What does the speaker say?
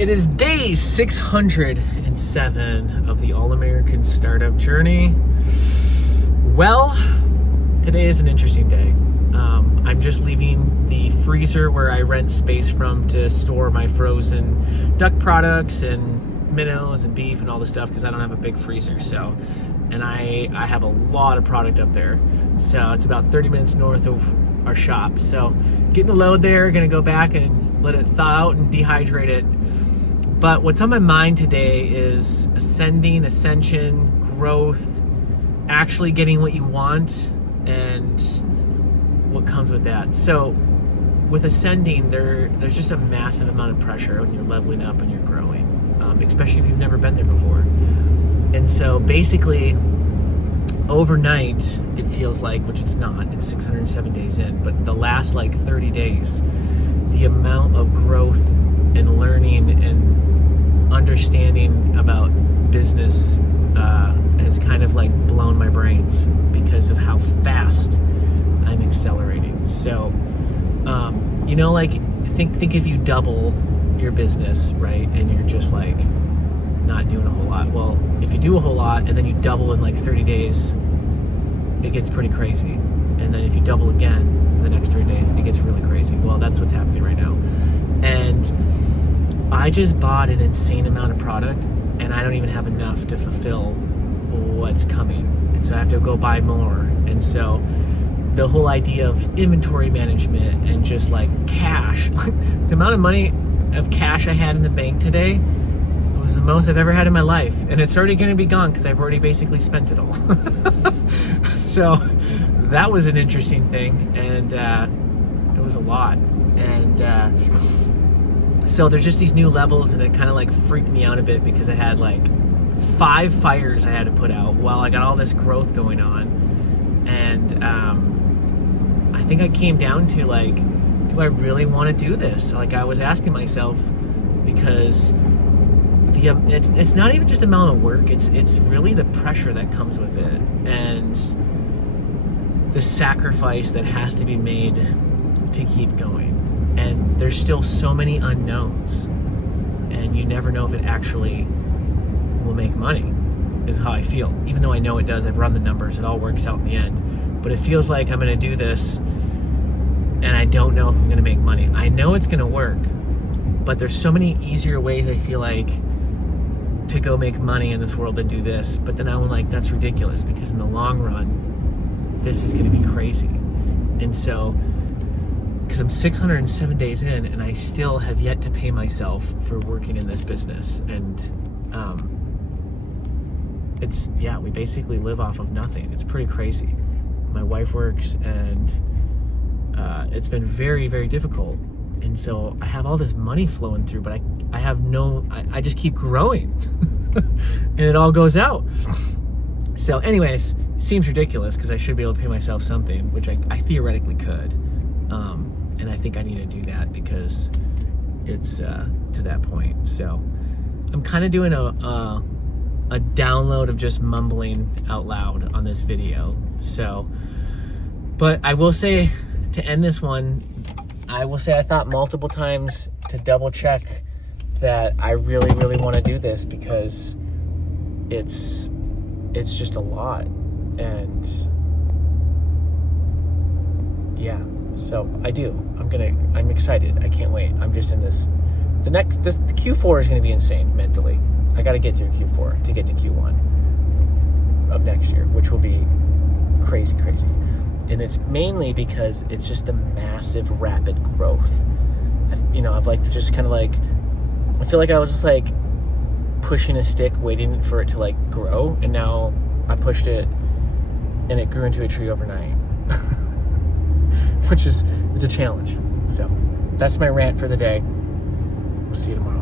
It is day 607 of the All-American Startup Journey. Well, today is an interesting day. I'm just leaving the freezer where I rent space from to store my frozen duck products and minnows and beef and all this stuff because I don't have a big freezer. And I have a lot of product up there. So it's about 30 minutes north of our shop. So getting a load there, gonna go back and let it thaw out and dehydrate it. But what's on my mind today is ascension, growth, actually getting what you want, and what comes with that. So with ascending, there's just a massive amount of pressure when you're leveling up and you're growing, especially if you've never been there before. And so basically, overnight, it feels like, which it's not, it's 607 days in, but the last like 30 days, the amount of growth and learning and understanding about business has kind of like blown my brains because of how fast I'm accelerating. So, like think if you double your business, right, and you're just like not doing a whole lot. Well, if you do a whole lot and then you double in like 30 days, it gets pretty crazy. And then if you double again the next 30 days, it gets really crazy. Well, that's what's happening right now. And I just bought an insane amount of product and I don't even have enough to fulfill what's coming. And so I have to go buy more. And so the whole idea of inventory management and just like cash, the amount of money of cash I had in the bank today was the most I've ever had in my life. And it's already going to be gone because I've already basically spent it all. So that was an interesting thing. And it was a lot. And so there's just these new levels, and it kind of like freaked me out a bit because I had like 5 fires I had to put out while I got all this growth going on. And I think I came down to like, do I really want to do this? Like I was asking myself, because it's not even just amount of work, it's really the pressure that comes with it and the sacrifice that has to be made to keep going. And there's still so many unknowns, and you never know if it actually will make money, is how I feel. Even though I know it does, I've run the numbers, it all works out in the end. But it feels like I'm gonna do this and I don't know if I'm gonna make money. I know it's gonna work, but there's so many easier ways I feel like to go make money in this world than do this. But then I'm like, that's ridiculous, because in the long run, this is gonna be crazy. And so, because I'm 607 days in and I still have yet to pay myself for working in this business. And we basically live off of nothing. It's pretty crazy. My wife works, and it's been very, very difficult. And so I have all this money flowing through, but I just keep growing and it all goes out. So anyways, it seems ridiculous because I should be able to pay myself something, which I theoretically could. And I think I need to do that because it's to that point. So I'm kind of doing a download of just mumbling out loud on this video. So, but I will say, to end this one, I will say I thought multiple times to double check that I really, really want to do this, because it's just a lot. And yeah, so I do. I'm excited. I can't wait. I'm just in this. The Q4 is going to be insane mentally. I got to get through Q4 to get to Q1 of next year, which will be crazy, crazy. And it's mainly because it's just the massive, rapid growth. I've like just kind of like, I feel like I was just like pushing a stick, waiting for it to like grow. And now I pushed it and it grew into a tree overnight. Which is, it's a challenge. So that's my rant for the day. We'll see you tomorrow.